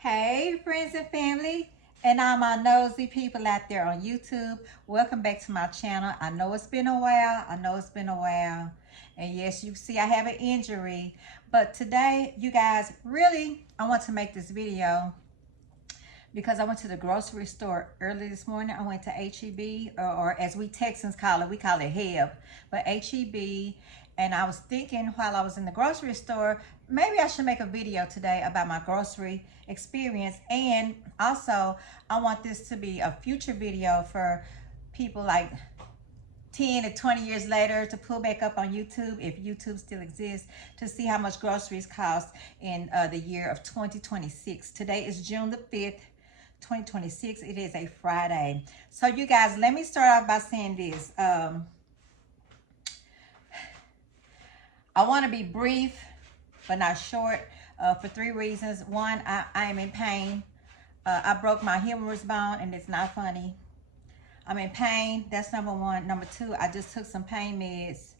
Hey, friends and family, and all my nosy people out there on YouTube. Welcome back to my channel. I know it's been a while. And yes, you see I have an injury. But today, you guys, really, I want to make this video because I went to the grocery store early this morning. I went to HEB, or as we Texans call it, we call it HEB, but HEB. And I was thinking while I was in the grocery store, maybe I should make a video today about my grocery experience. And also, I want this to be a future video for people like 10 to 20 years later to pull back up on YouTube, if YouTube still exists, to see how much groceries cost in the year of 2026. Today is June the 5th, 2026. It is a Friday. So you guys, let me start off by saying this. I want to be brief, but not short, for three reasons. One, I am in pain. I broke my humerus bone, and it's not funny. I'm in pain. That's number one. Number two, I just took some pain meds,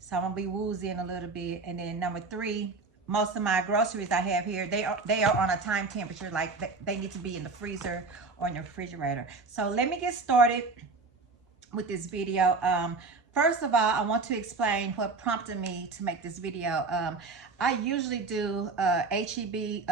so I'm gonna be woozy in a little bit. And then number three, most of my groceries I have here, they are on a time temperature, like they need to be in the freezer or in the refrigerator. So let me get started with this video. First of all, I want to explain what prompted me to make this video. I usually do HEB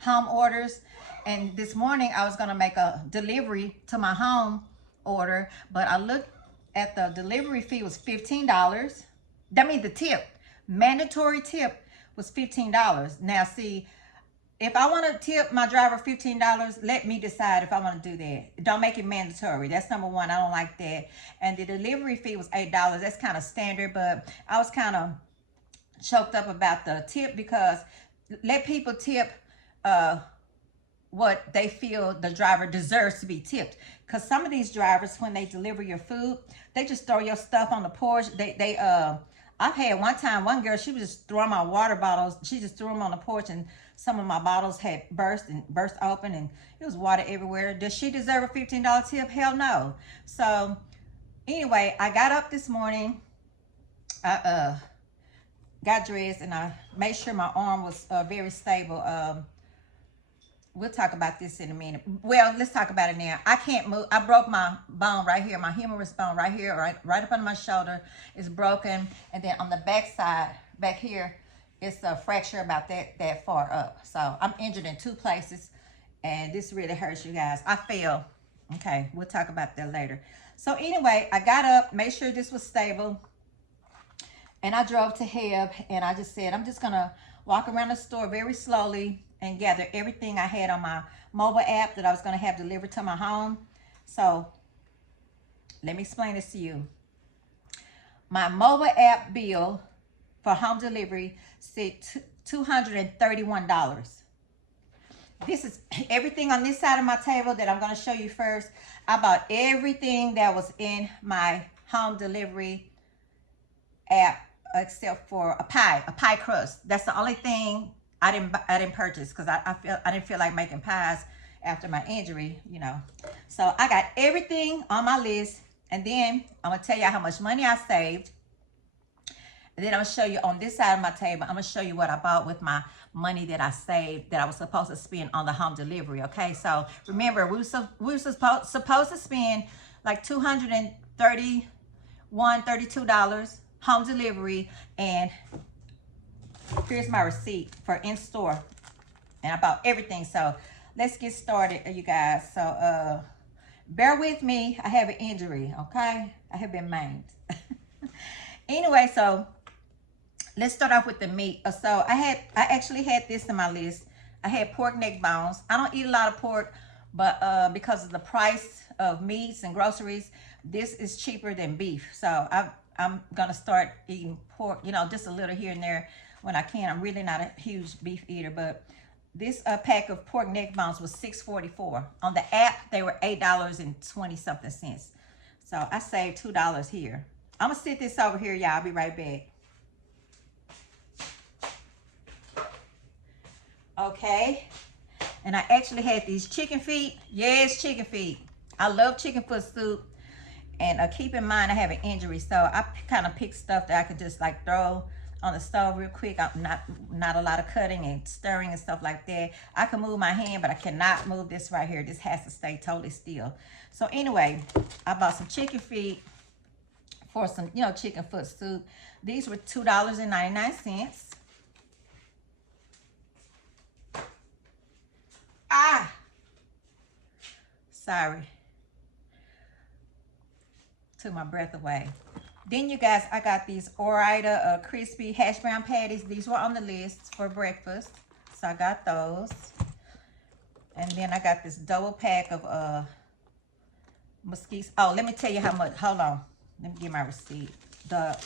home orders, and this morning I was gonna make a delivery to my home order, but I looked at the delivery fee was $15. That means the tip, mandatory tip was $15. Now see, if I want to tip my driver $15, let me decide if I want to do that. Don't make it mandatory. That's number one. I don't like that. And the delivery fee was $8. That's kind of standard, but I was kind of choked up about the tip, because let people tip what they feel the driver deserves to be tipped. Because some of these drivers, when they deliver your food, they just throw your stuff on the porch. I've had one girl, she was just throwing my water bottles. She just threw them on the porch, and some of my bottles had burst open, and it was water everywhere. Does she deserve a $15 tip? Hell no. So anyway, I got up this morning, I got dressed, and I made sure my arm was very stable. We'll talk about this in a minute. Well, let's talk about it now. I can't move. I broke my bone right here, my humerus bone right here, right up under my shoulder is broken. And then on the back side, back here, it's a fracture about that far up. So I'm injured in two places, and this really hurts, you guys. I fell. Okay, we'll talk about that later. So anyway, I got up, made sure this was stable, and I drove to HEB, and I just said, I'm just gonna walk around the store very slowly and gather everything I had on my mobile app that I was gonna have delivered to my home. So let me explain this to you. My mobile app bill for home delivery said $231. This is everything on this side of my table that I'm gonna show you first. I bought everything that was in my home delivery app except for a pie crust. That's the only thing I didn't purchase, because I didn't feel like making pies after my injury, you know. So I got everything on my list, and then I'm gonna tell you how much money I saved. And then I'm gonna show you on this side of my table, I'm gonna show you what I bought with my money that I saved that I was supposed to spend on the home delivery. Okay, so remember, we were supposed to spend like $232 home delivery, and here's my receipt for in-store, and I bought everything. So let's get started, you guys. So bear with me, I have an injury, okay? I have been maimed. Anyway, so let's start off with the meat. So I actually had this in my list. I had pork neck bones. I don't eat a lot of pork, but because of the price of meats and groceries, this is cheaper than beef. So I'm gonna start eating pork, you know, just a little here and there when I can. I'm really not a huge beef eater, but this pack of pork neck bones was $6.44. On the app, they were $8.20 something cents. So I saved $2 here. I'm gonna sit this over here, y'all. I'll be right back. Okay, and I actually had these chicken feet. Yes, chicken feet. I love chicken foot soup. And keep in mind, I have an injury, so I kind of pick stuff that I could just like throw on the stove real quick. I'm not a lot of cutting and stirring and stuff like that. I can move my hand, but I cannot move this right here. This has to stay totally still. So anyway, I bought some chicken feet for some, you know, chicken foot soup. These were $2.99. Ah, sorry. Took my breath away. Then you guys, I got these Ore-Ida crispy hash brown patties. These were on the list for breakfast, so I got those. And then I got this double pack of mesquite. Oh, let me tell you how much. Hold on, let me get my receipt. The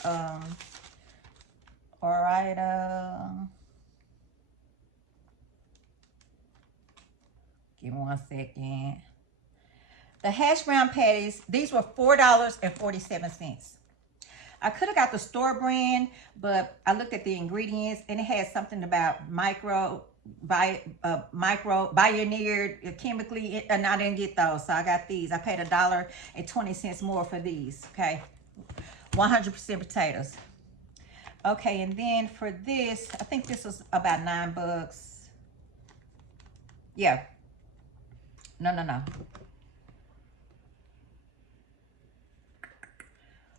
Ore-Ida. Give me 1 second. The hash brown patties, these were $4.47. I could have got the store brand, but I looked at the ingredients and it had something about bioengineered chemically, and I didn't get those, so I got these. I paid $1.20 more for these. Okay, 100% potatoes. Okay, and then for this, I think this was about $9. Yeah. No.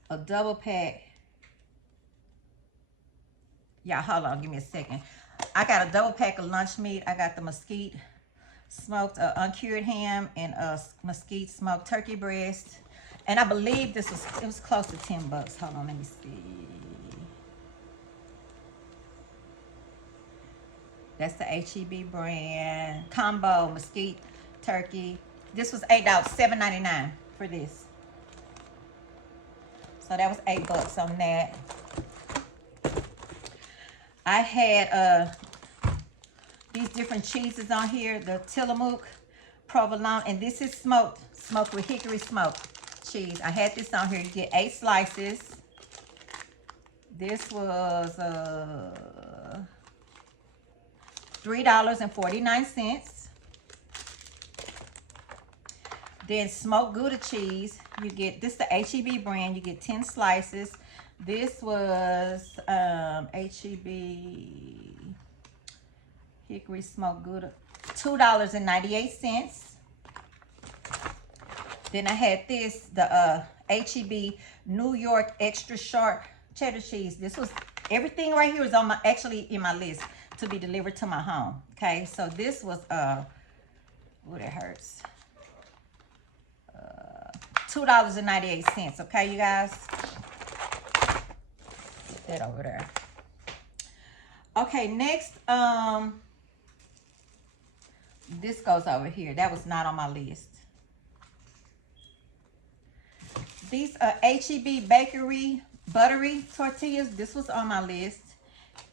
A double pack. Yeah, hold on, give me a second. I got a double pack of lunch meat. I got the mesquite smoked uncured ham and mesquite smoked turkey breast. And I believe it was close to $10. Hold on, let me see. That's the HEB brand combo mesquite turkey. This was $7.99 for this. So that was $8 on that. I had these different cheeses on here. The Tillamook, provolone, and this is smoked with hickory smoked cheese. I had this on here. You get 8 slices. This was $3.49. Then smoked Gouda cheese. You get this, the HEB brand. You get 10 slices. This was HEB hickory smoked Gouda, $2.98. Then I had this, the HEB New York extra sharp cheddar cheese. This was, everything right here is on my, actually in my list to be delivered to my home. Okay, so this was oh, that hurts. $2.98. Okay, you guys. Put that over there. Okay, next, this goes over here. That was not on my list. These HEB bakery buttery tortillas. This was on my list.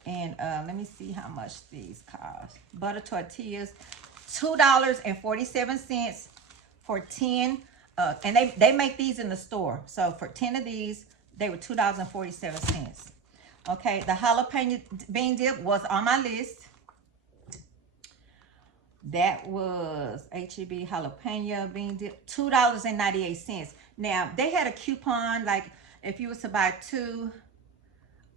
And let me see how much these cost. Butter tortillas, $2.47 for 10. And they make these in the store. So for 10 of these, they were $2.47. Okay, the jalapeno bean dip was on my list. That was HEB jalapeno bean dip, $2.98. Now, they had a coupon, like if you was to buy 2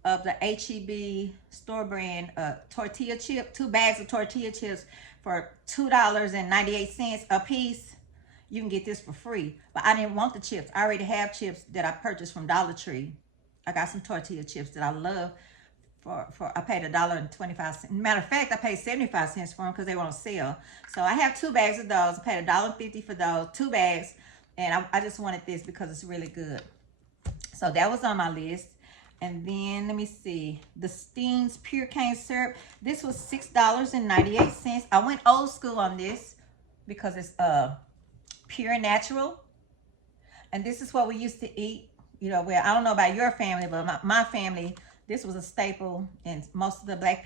of the HEB store brand tortilla chip, 2 bags of tortilla chips for $2.98 a piece, you can get this for free. But I didn't want the chips. I already have chips that I purchased from Dollar Tree. I got some tortilla chips that I love. I paid $1.25. Matter of fact, I paid 75 cents for them because they were on sale. So I have 2 bags of those. I paid $1.50 for those 2 bags, and I just wanted this because it's really good. So that was on my list. And then let me see, the Steen's pure cane syrup. This was $6.98. I went old school on this because it's pure and natural, and this is what we used to eat. You know, well, I don't know about your family, but my family, this was a staple in most of the black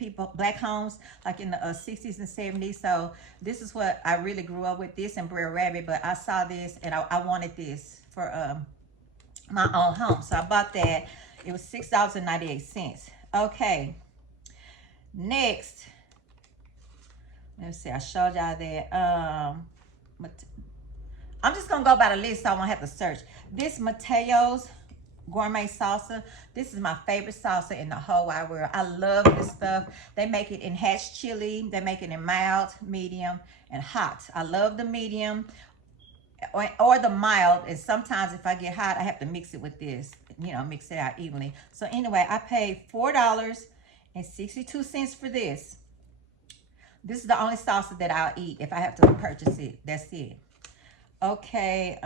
homes, like in the 60s and 70s. So this is what I really grew up with, this and Brer Rabbit. But I saw this and I wanted this for my own home, so I bought that. It was $6.98. Okay, next, let's see, I showed y'all that. I'm just gonna go by the list so I won't have to search. This Mateo's gourmet salsa. This is my favorite salsa in the whole wide world. I love this stuff. They make it in hatch chili. They make it in mild, medium, and hot. I love the medium or the mild. And sometimes if I get hot, I have to mix it with this, you know, mix it out evenly. So anyway, I paid $4.62 for this. This is the only salsa that I'll eat if I have to purchase it. That's it. Okay.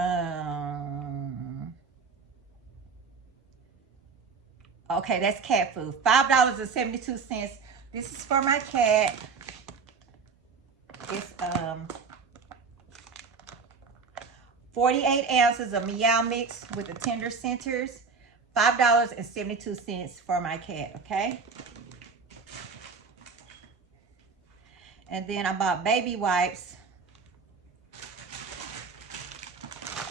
Okay, that's cat food. $5.72. This is for my cat. It's 48 ounces of Meow Mix with the tender centers. $5.72 for my cat, okay? And then I bought baby wipes.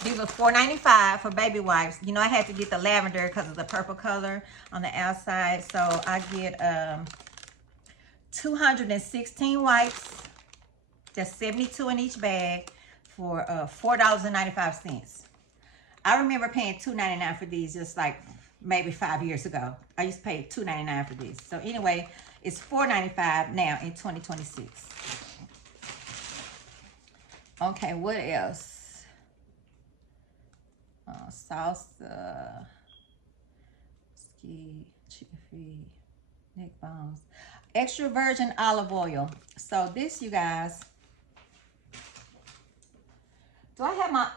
These were $4.95 for baby wipes. You know, I had to get the lavender because of the purple color on the outside. So I get 216 wipes. That's 72 in each bag for $4.95. I remember paying $2.99 for these just like maybe 5 years ago. I used to pay $2.99 for these. So anyway, it's $4.95 now in 2026. Okay, what else? Salsa, ski, chicken feet, neck bones, extra virgin olive oil. So this, you guys, do I have my,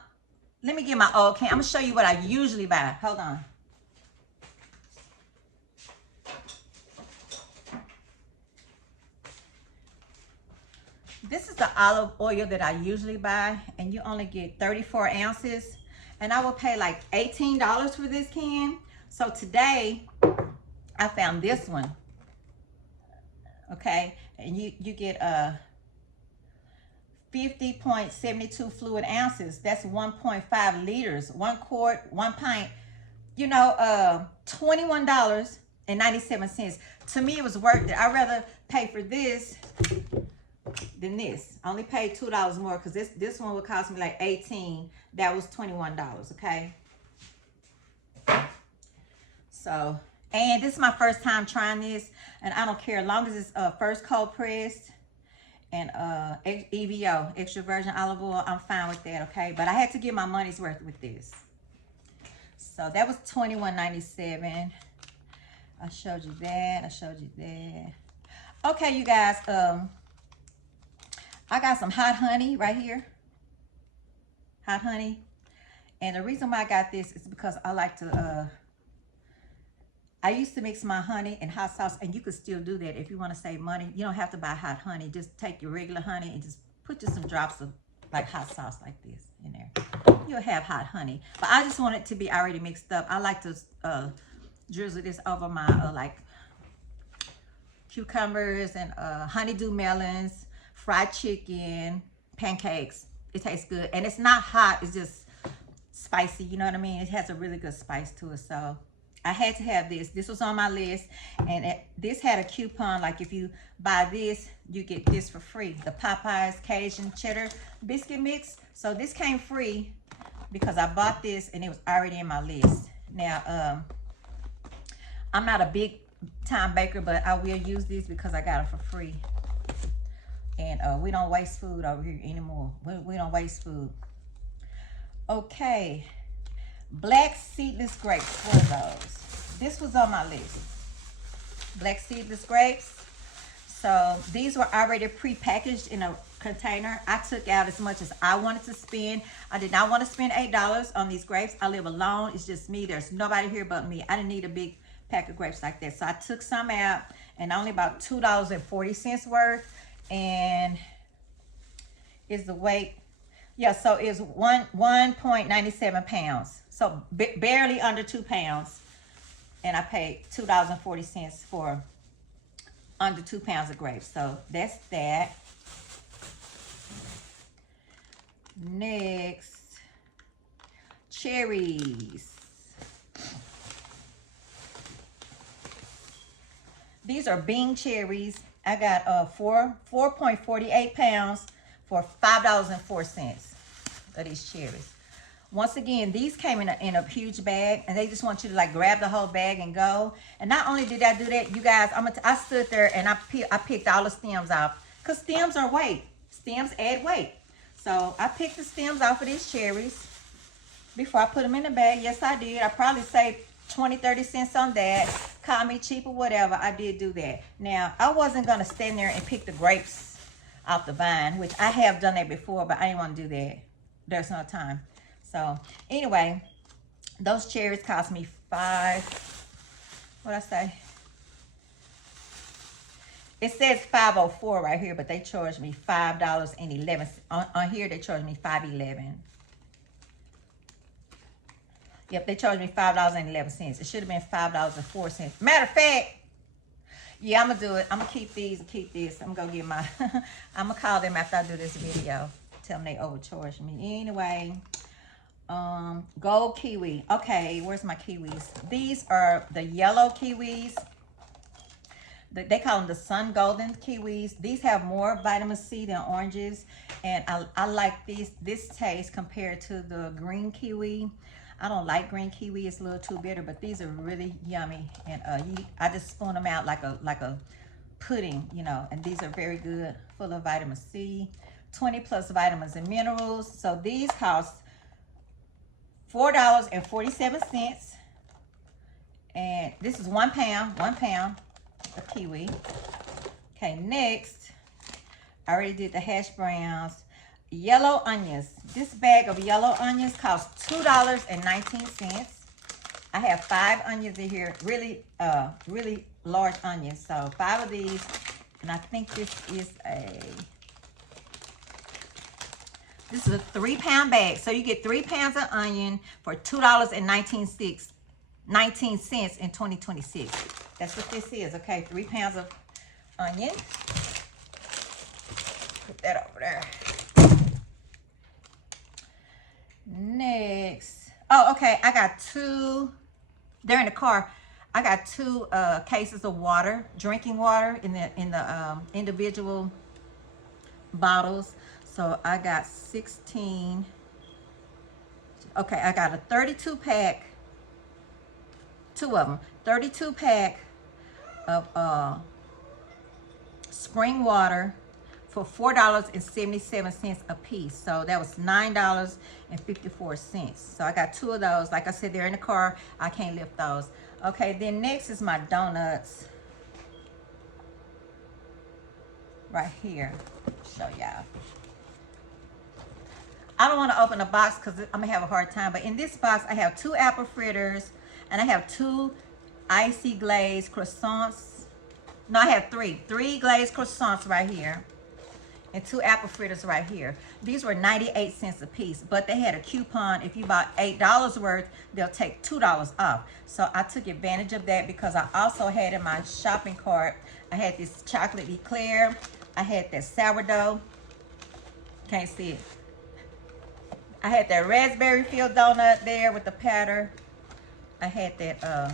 let me get my old can. I'm gonna show you what I usually buy. Hold on. This is the olive oil that I usually buy, and you only get 34 ounces. And I will pay like $18 for this can. So today, I found this one. Okay, and you get 50.72 fluid ounces. That's 1.5 liters, 1 quart, 1 pint. You know, $21.97. To me, it was worth it. I'd rather pay for this than this. I only paid $2 more because this one would cost me like $18. That was $21, okay? So, and this is my first time trying this, and I don't care as long as it's first cold pressed and EVO, extra virgin olive oil. I'm fine with that, okay? But I had to get my money's worth with this. So that was $21.97. I showed you that. I showed you that. Okay, you guys. I got some hot honey right here. Hot honey. And the reason why I got this is because I like to, I used to mix my honey and hot sauce, and you could still do that if you want to save money. You don't have to buy hot honey. Just take your regular honey and just put just some drops of like hot sauce like this in there. You'll have hot honey. But I just want it to be already mixed up. I like to drizzle this over my like cucumbers and honeydew melons, fried chicken, pancakes. It tastes good. And it's not hot. It's just spicy. You know what I mean? It has a really good spice to it. So I had to have this. This was on my list. And this had a coupon. Like if you buy this, you get this for free. The Popeyes Cajun Cheddar Biscuit Mix. So this came free because I bought this and it was already in my list. Now, I'm not a big time baker, but I will use these because I got it for free. And we don't waste food over here anymore. We don't waste food. Okay. Black seedless grapes. What are those? This was on my list. Black seedless grapes. So these were already pre-packaged in a container. I took out as much as I wanted to spend. I did not want to spend $8 on these grapes. I live alone. It's just me. There's nobody here but me. I didn't need a big pack of grapes like that. So I took some out and only about $2.40 worth. And is the weight, yeah, so it's 1.97 pounds, so barely under 2 pounds, and I paid $2.40 for under 2 pounds of grapes. So that's that. Next, cherries. These are Bing cherries. I got 4.48 pounds for $5.04 of these cherries. Once again, these came in a huge bag, and they just want you to like grab the whole bag and go. And not only did I do that, you guys, I stood there and I picked all the stems off, because stems are weight. Stems add weight. So I picked the stems off of these cherries before I put them in the bag. Yes, I did. I probably saved 20-30 cents on that. Call me cheap or whatever. I did do that. Now, I wasn't going to stand there and pick the grapes off the vine, which I have done that before, but I didn't want to do that. There's no time. So, anyway, those cherries cost me what'd I say? It says $5.04 right here, but they charged me $5.11. On here, they charged me $5.11. Yep, they charged me $5.11. It should have been $5.04. Matter of fact, yeah, I'm going to do it. I'm going to keep these and keep this. I'm going to get my, I'm going to call them after I do this video. Tell them they overcharged me. Anyway, gold kiwi. Okay, where's my kiwis? These are the yellow kiwis. They call them the sun golden kiwis. These have more vitamin C than oranges. And I like this taste compared to the green kiwi. I don't like green kiwi. It's a little too bitter, but these are really yummy. And I just spoon them out like a pudding, you know. And these are very good, full of vitamin C, 20 plus vitamins and minerals. So these cost $4.47. And this is 1 pound of kiwi. Okay, next, I already did the hash browns. Yellow onions. This bag of yellow onions costs $2.19. I have 5 onions in here, really large onions. So 5 of these, and I think this is a 3-pound bag. So you get 3 pounds of onion for $2.19 in 2026. That's what this is. Okay, 3 pounds of onion. Put that over there. Next, oh, okay, I got 2, they're in the car. I got 2 cases of water, drinking water in the individual bottles. So I got 16. Okay, I got a 32 pack, 2 of them, 32 pack of spring water for $4.77 a piece. So that was $9.54. So I got 2 of those. Like I said, they're in the car. I can't lift those. Okay, then next is my donuts. Right here. Show y'all. I don't want to open a box because I'm going to have a hard time. But in this box, I have 2 apple fritters. And I have 2 icy glazed croissants. No, I have 3. 3 glazed croissants right here. And 2 apple fritters right here. These were 98 cents a piece, but they had a coupon. If you bought $8 worth, they'll take $2 off. So I took advantage of that because I also had in my shopping cart, I had this chocolate eclair. I had that sourdough. Can't see it. I had that raspberry filled donut there with the patter. I had that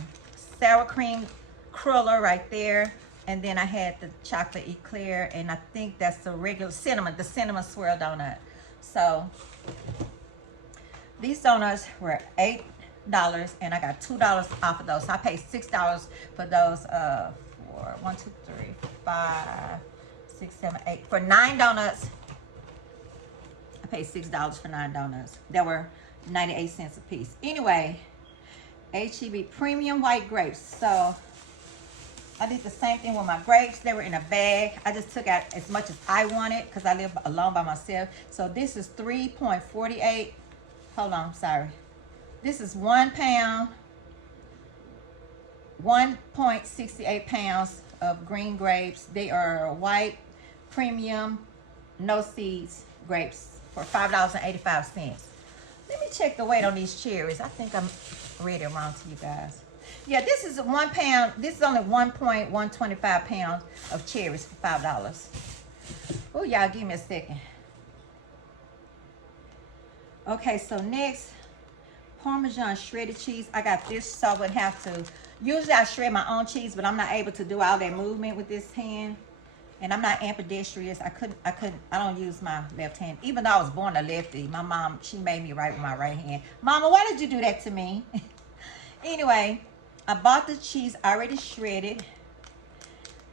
sour cream cruller right there. And then I had the chocolate eclair, and I think that's the regular cinnamon, the cinnamon swirl donut. So these donuts were $8, and I got $2 off of those. So I paid $6 for those. For 1, 2, 3, 5, 6, 7, 8. For 9 donuts, I paid $6 for 9 donuts. That were 98 cents a piece. Anyway, HEB premium white grapes. So I did the same thing with my grapes. They were in a bag. I just took out as much as I wanted because I live alone by myself. So this is 3.48. Hold on, sorry. This is 1 pound, 1.68 pounds of green grapes. They are white, premium, no seeds grapes for $5.85. Let me check the weight on these cherries. I think I'm reading wrong to you guys. Yeah, this is 1 pound. This is only 1.125 pounds of cherries for $5. Oh, y'all, give me a second. Okay, so next, Parmesan shredded cheese. I got this so I wouldn't have to. Usually I shred my own cheese, but I'm not able to do all that movement with this hand. And I'm not ambidextrous. I don't use my left hand. Even though I was born a lefty, my mom, she made me write with my right hand. Mama, why did you do that to me? Anyway, I bought the cheese already shredded.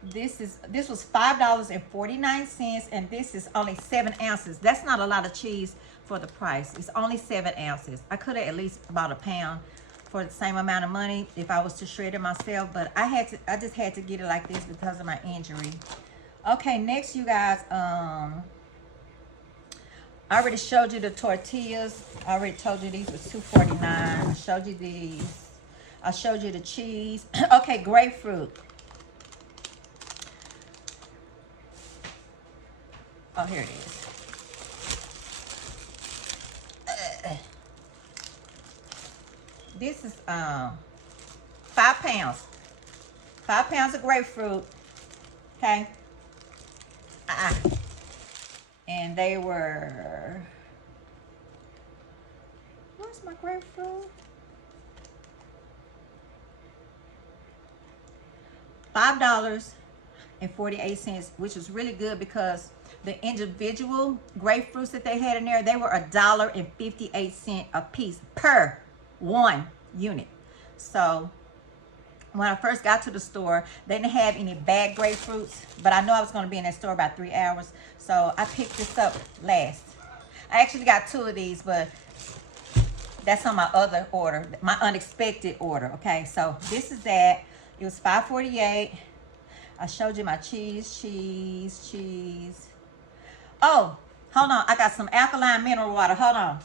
This was $5.49, and this is only 7 ounces. That's not a lot of cheese for the price. It's only 7 ounces. I could have at least bought a pound for the same amount of money if I was to shred it myself, but I just had to get it like this because of my injury. Okay, next, you guys, I already showed you the tortillas. I already told you these were $2.49. I showed you these. I showed you the cheese. Okay, grapefruit. Oh, here it is. This is 5 pounds. 5 pounds of grapefruit. Okay. And they were, where's my grapefruit? $5.48, which was really good because the individual grapefruits that they had in there, they were $1.58 a piece per one unit. So when I first got to the store, they didn't have any bag grapefruits, but I know I was going to be in that store about 3 hours, so I picked this up last. I actually got 2 of these, but that's on my other order, my unexpected order. Okay, so this is that. It was $5.48. I showed you my cheese. Oh, hold on. I got some alkaline mineral water. Hold on.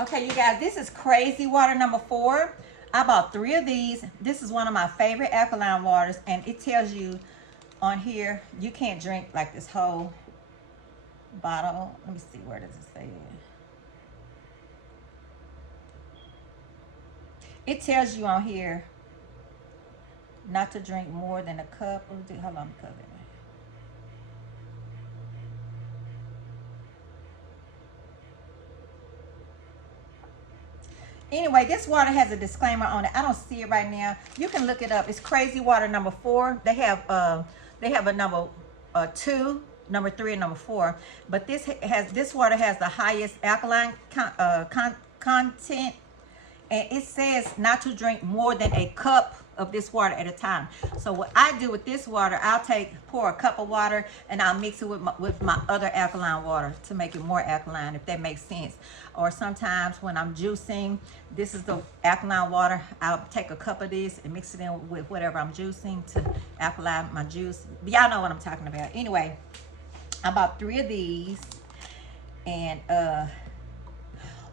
Okay, you guys, this is crazy water number 4. I bought 3 of these. This is one of my favorite alkaline waters, and it tells you on here you can't drink like this whole bottle. Let me see, where does it say? It tells you on here not to drink more than a cup. Hold on, cover it. Anyway, this water has a disclaimer on it. I don't see it right now. You can look it up. It's crazy water number 4. They have a number 2, number 3, and number 4. But this water has the highest alkaline content. And it says not to drink more than a cup of this water at a time. So what I do with this water, I'll pour a cup of water and I'll mix it with my other alkaline water to make it more alkaline, if that makes sense. Or sometimes when I'm juicing, this is the alkaline water. I'll take a cup of this and mix it in with whatever I'm juicing to alkaline my juice. Y'all know what I'm talking about. Anyway, I bought 3 of these, and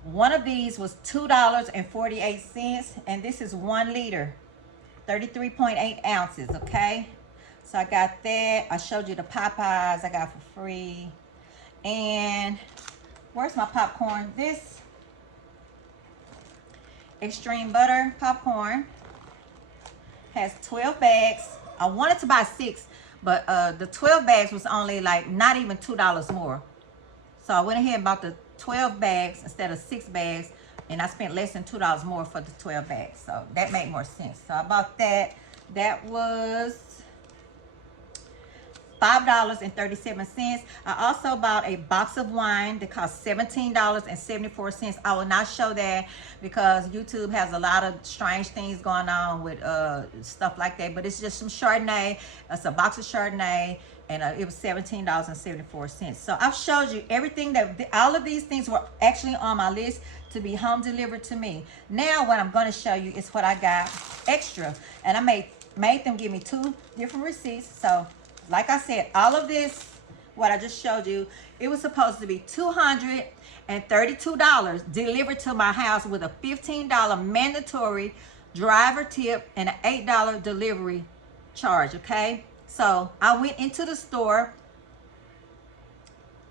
one of these was $2.48, and this is 1 liter, 33.8 ounces, okay? So I got that. I showed you the Popeyes I got for free. And where's my popcorn? This extreme butter popcorn has 12 bags. I wanted to buy 6, but the 12 bags was only like not even $2 more. So I went ahead and bought the 12 bags instead of 6 bags, and I spent less than $2 more for the 12 bags. So that made more sense. So I bought that. That was $5.37. I also bought a box of wine that cost $17.74. I will not show that because YouTube has a lot of strange things going on with stuff like that. But it's just some Chardonnay. It's a box of Chardonnay, and it was $17.74. So I've showed you everything all of these things were actually on my list to be home delivered to me. Now what I'm going to show you is what I got extra, and I made them give me 2 different receipts. So like I said, all of this, what I just showed you, it was supposed to be $232 delivered to my house with a $15 mandatory driver tip and an $8 delivery charge, okay? So I went into the store,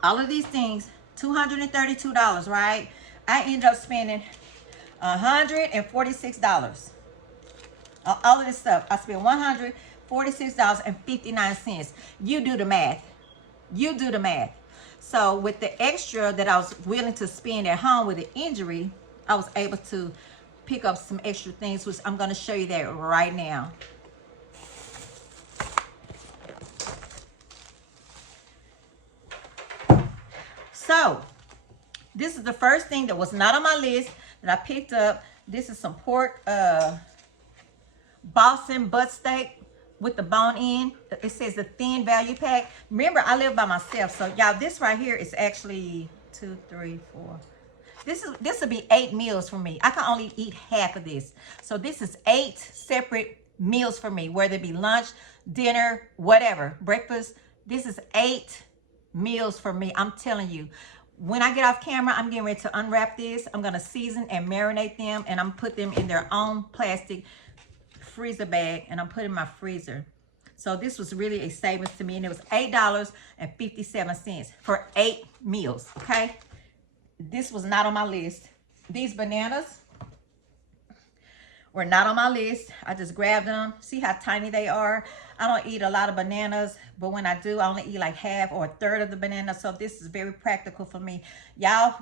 all of these things, $232, right? I ended up spending $146. All of this stuff, I spent $146.59. You do the math. You do the math. So with the extra that I was willing to spend at home with the injury, I was able to pick up some extra things, which I'm going to show you that right now. So, this is the first thing that was not on my list that I picked up. This is some pork Boston butt steak with the bone in. It says the thin value pack. Remember, I live by myself, so y'all, this right here is actually 2, 3, 4. This will be 8 meals for me. I can only eat half of this. So this is 8 separate meals for me, whether it be lunch, dinner, whatever, breakfast. This is 8 meals for me. I'm telling you. When I get off camera, I'm getting ready to unwrap this. I'm going to season and marinate them, and I'm put them in their own plastic freezer bag, and I'm putting in my freezer. So this was really a savings to me, and it was $8.57 for 8 meals, okay? This was not on my list. These bananas were not on my list. I just grabbed them. See how tiny they are? I don't eat a lot of bananas, but when I do, I only eat like half or a third of the banana. So this is very practical for me. Y'all,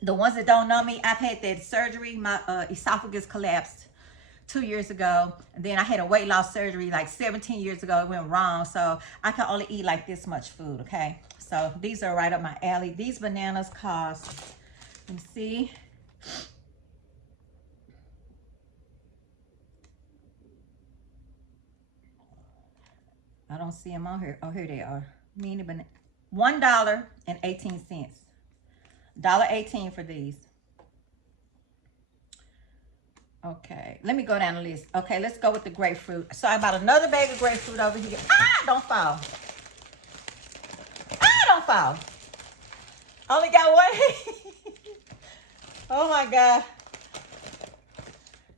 the ones that don't know me, I've had that surgery. My esophagus collapsed 2 years ago. And then I had a weight loss surgery like 17 years ago. It went wrong. So I can only eat like this much food, okay? So these are right up my alley. These bananas cost, let me see. I don't see them on here. Oh, here they are. Mini banana. $1.18. $1.18 for these. Okay, let me go down the list. Okay, let's go with the grapefruit. So I bought another bag of grapefruit over here. Ah, don't fall. Ah, don't fall. Only got one. Oh my God.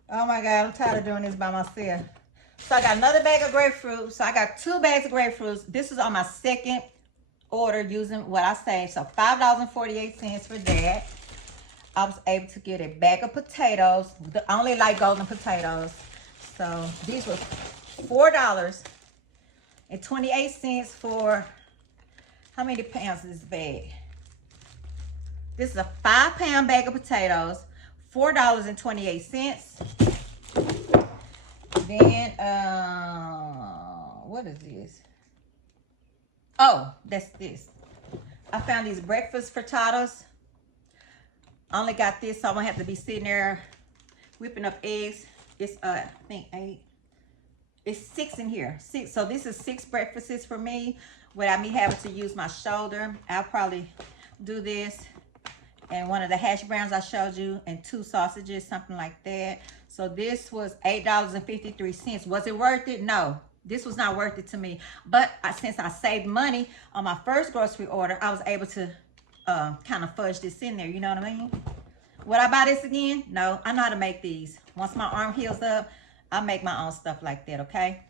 Oh my God, I'm tired of doing this by myself. So I got another bag of grapefruit. So I got 2 bags of grapefruits. This is on my second order using what I saved. So $5.48 for that. I was able to get a bag of potatoes. I only like golden potatoes. So these were $4.28 for, how many pounds is this bag? This is a 5-pound bag of potatoes, $4.28. Then, what is this? Oh, that's this. I found these breakfast frittatas. I only got this, so I'm gonna have to be sitting there whipping up eggs. It's I think 8. It's 6 in here. 6. So this is 6 breakfasts for me without me having to use my shoulder. I'll probably do this and one of the hash browns I showed you, and 2 sausages, something like that. So this was $8.53. Was it worth it? No, this was not worth it to me. But since I saved money on my first grocery order, I was able to kind of fudge this in there. You know what I mean? Would I buy this again? No, I know how to make these. Once my arm heals up, I'll make my own stuff like that, okay?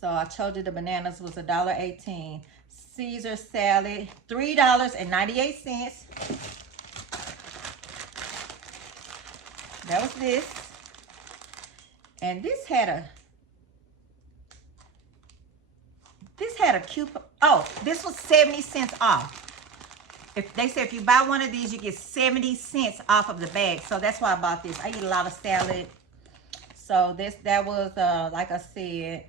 So I told you the bananas was $1.18. Caesar salad, $3.98. That was this. And this had a coupon. Oh, this was 70 cents off. If they said if you buy one of these, you get 70 cents off of the bag. So that's why I bought this. I eat a lot of salad. So that was like I said,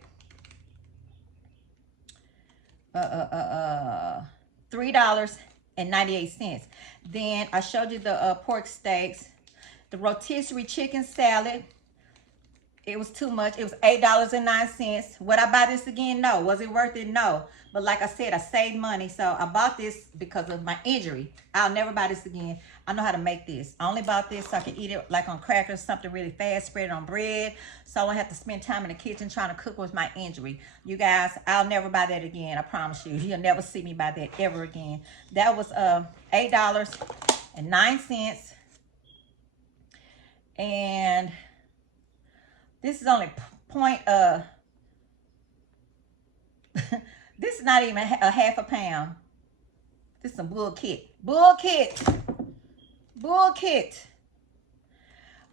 $3.98. Then I showed you the pork steaks, the rotisserie chicken salad. It was too much. It was $8.09. Would I buy this again? No. Was it worth it? No. But like I said, I saved money. So I bought this because of my injury. I'll never buy this again. I know how to make this. I only bought this so I can eat it like on crackers, something really fast, spread it on bread. So I don't have to spend time in the kitchen trying to cook with my injury. You guys, I'll never buy that again. I promise you. You'll never see me buy that ever again. That was $8.09. And this is only this is not even a half a pound. This is some bullshit. Bullshit.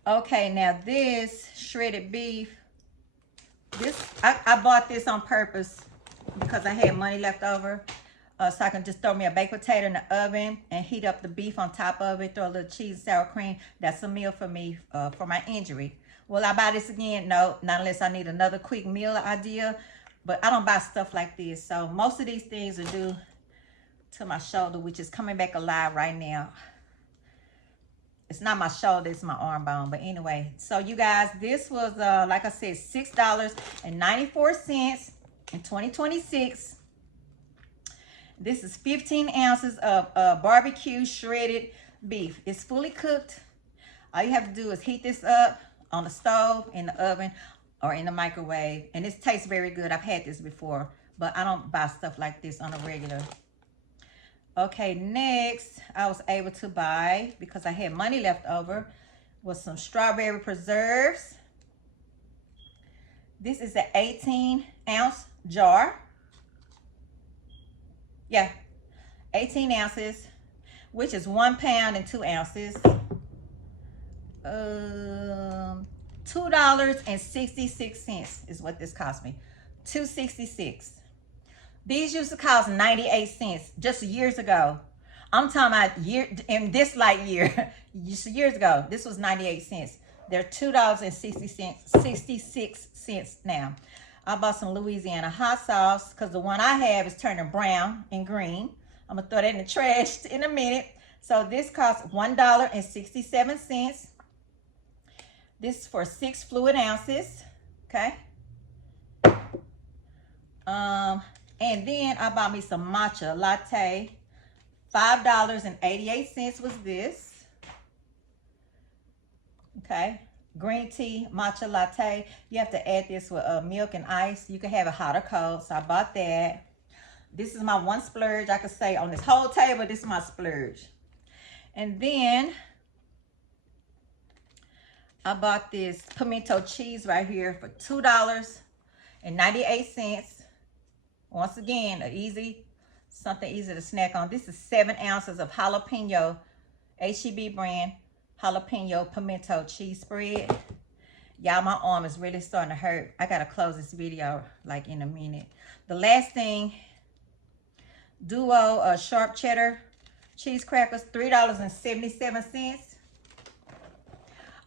Okay, now this shredded beef. I bought this on purpose because I had money left over. So I can just throw me a baked potato in the oven and heat up the beef on top of it, throw a little cheese, sour cream. That's a meal for me for my injury. Will I buy this again? No, not unless I need another quick meal idea. But I don't buy stuff like this. So most of these things are due to my shoulder, which is coming back alive right now. It's not my shoulder, it's my arm bone. But anyway, so you guys, this was, like I said, $6.94 in 2026. This is 15 ounces of barbecue shredded beef. It's fully cooked. All you have to do is heat this up on the stove, in the oven, or in the microwave. And this tastes very good. I've had this before, but I don't buy stuff like this on a regular. Okay, next, I was able to buy, because I had money left over, was some strawberry preserves. This is an 18-ounce jar. Yeah, 18 ounces, which is 1 pound and 2 ounces. $2.66 is what this cost me. $2.66. These used to cost 98 cents just years ago. I'm talking about in this light year, years ago. This was 98 cents. They're $2.66 now. I bought some Louisiana hot sauce because the one I have is turning brown and green. I'm going to throw that in the trash in a minute. So this costs $1.67. This is for 6 fluid ounces. Okay. And then I bought me some matcha latte. $5.88 was this. Okay. Green tea matcha latte. You have to add this with milk and ice. You can have it hot or cold. So I bought that. This is my one splurge. I could say on this whole table, this is my splurge. And then I bought this pimento cheese right here for $2.98. Once again, something easy to snack on. This is 7 ounces of jalapeno, H-E-B brand jalapeno pimento cheese spread. Y'all, my arm is really starting to hurt. I gotta close this video like in a minute. The last thing, Duo sharp cheddar cheese crackers, $3.77.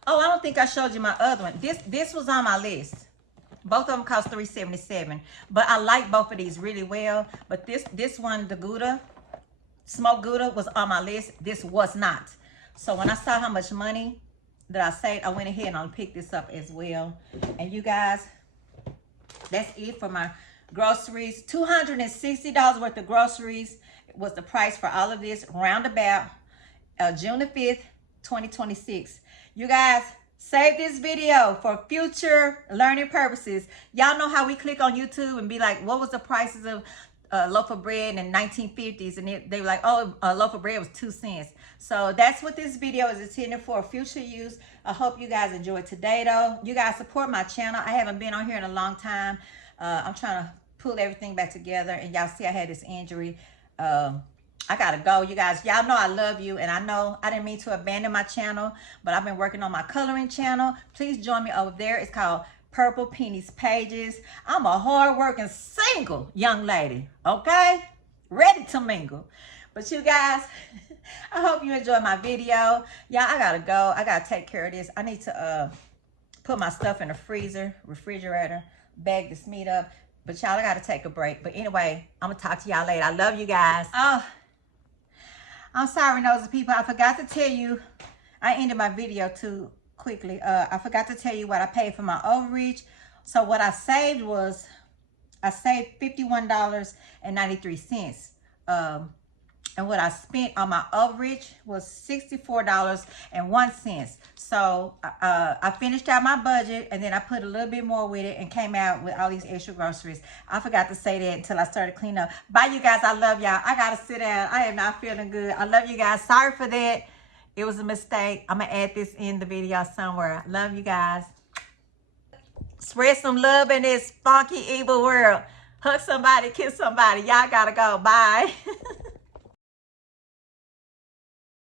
Oh, I don't think I showed you my other one. This was on my list. Both of them cost $3.77, but I like both of these really well. But this one, the Gouda, smoked Gouda, was on my list. This was not. So when I saw how much money that I saved, I went ahead and I picked this up as well. And you guys, that's it for my groceries. $260 worth of groceries was the price for all of this, roundabout June the 5th, 2026. You guys, save this video for future learning purposes. Y'all know how we click on YouTube and be like, what was the prices of a loaf of bread in the 1950s? And they were like, oh, a loaf of bread was 2 cents. So that's what this video is intended for, future use. I hope you guys enjoyed today, though. You guys support my channel. I haven't been on here in a long time. I'm trying to pull everything back together. And y'all see I had this injury. I gotta go, you guys. Y'all know I love you, and I know I didn't mean to abandon my channel, but I've been working on my coloring channel. Please join me over there. It's called Purple Penny's Pages. I'm a hard-working single young lady, okay? Ready to mingle. But you guys, I hope you enjoyed my video. Y'all, I gotta go. I gotta take care of this. I need to put my stuff in the refrigerator, bag this meat up. But y'all, I gotta take a break. But anyway, I'm gonna talk to y'all later. I love you guys. Oh, I'm sorry, nosy people. I forgot to tell you. I ended my video too quickly. I forgot to tell you what I paid for my overreach. So what I saved was, I saved $51.93. And what I spent on my overreach was $64.01. So I finished out my budget, and then I put a little bit more with it and came out with all these extra groceries. I forgot to say that until I started cleaning up. Bye, you guys. I love y'all. I got to sit down. I am not feeling good. I love you guys. Sorry for that. It was a mistake. I'm going to add this in the video somewhere. Love you guys. Spread some love in this funky, evil world. Hug somebody, kiss somebody. Y'all got to go. Bye.